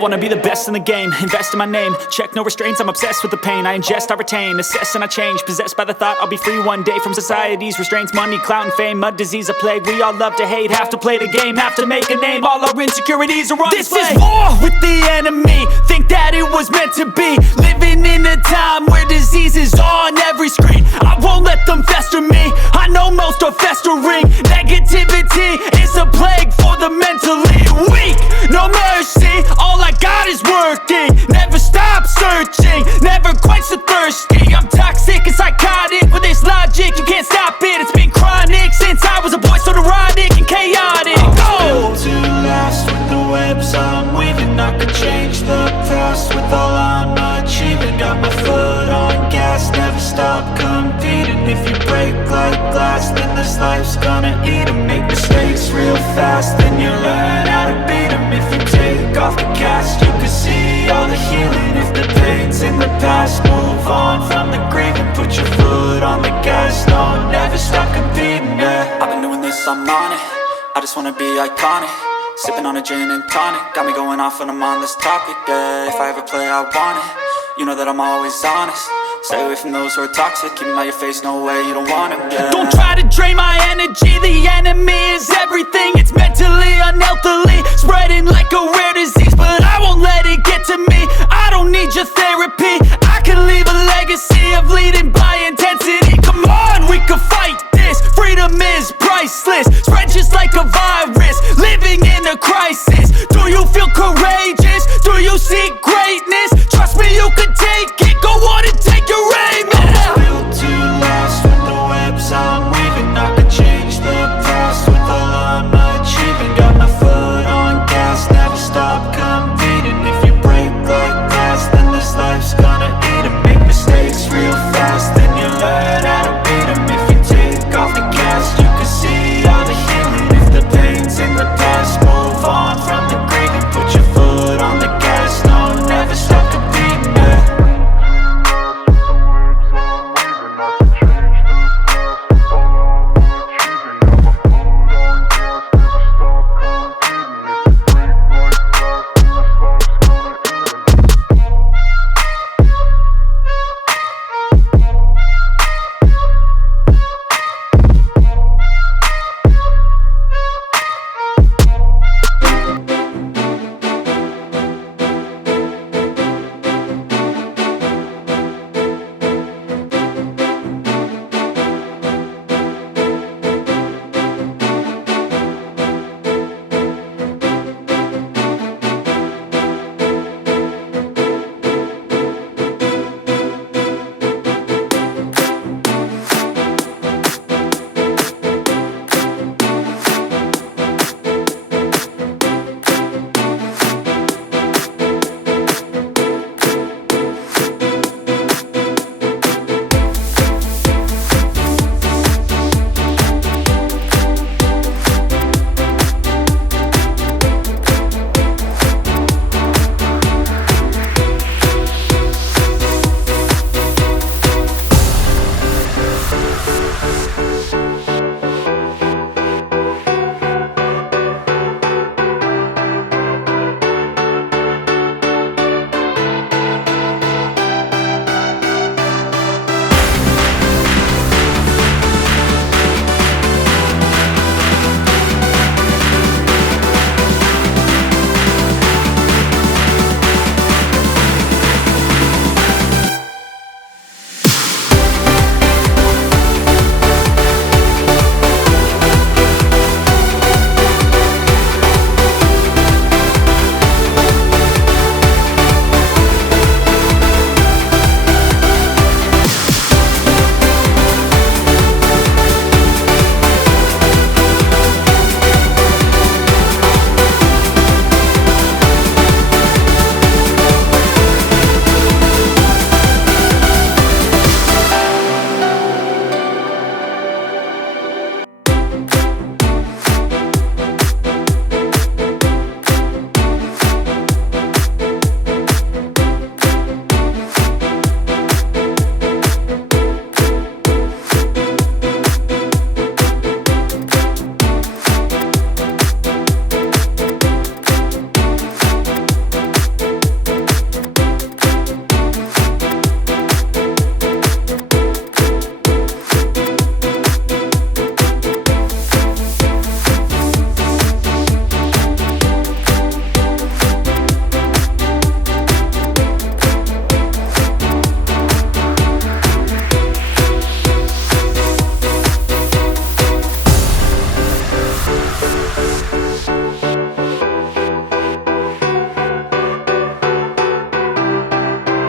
wanna be the best in the game, invest in my name, check no restraints, I'm obsessed with the pain. I ingest, I retain, assess and I change, possessed by the thought I'll be free one day from society's restraints. Money, clout and fame, mud, disease, a plague. We all love to hate, have to play the game, have to make a name. All our insecurities are on display. This is war with the enemy, think that it was meant to be. Living in a time where disease is on every screen. I won't let them fester me, I know most are festering. Negativity is a plague for the mentally weak. No mercy, all I got is working. Never stop searching, never quench the thirsty. I'm toxic and psychotic, with this logic you can't stop it. It's been chronic since I was a boy, so neurotic and chaotic. Built to last with the webs I'm weaving. I could change the past with all I'm achieving. Got my foot on gas, never stop competing. If you break like glass, then this life's gonna eat 'em. Make mistakes real fast, then you learn how to beat 'em. If you take off the cast, you can see all the healing. If the pain's in the past, move on from the grieving. Put your foot on the gas, no, never stop competing, yeah. I've been doing this, I'm on it, I just wanna be iconic. Sipping on a gin and tonic, got me going off when I'm on this topic, yeah. If I ever play, I want it, you know that I'm always honest. Stay away from those who are toxic, keep them out your face, no way, you don't want them, yeah. Don't try to drain my energy, the enemy is everything. It's mentally, unhealthily, spreading like a rare disease. But I won't let it get to me, I don't need your therapy. I can leave a legacy of leading by intensity. Come on, we can fight this, freedom is priceless. Spread just like a virus, living in a crisis. Do you feel courageous? Do you seek greatness? Trust me, you can take it, go on and take your aim.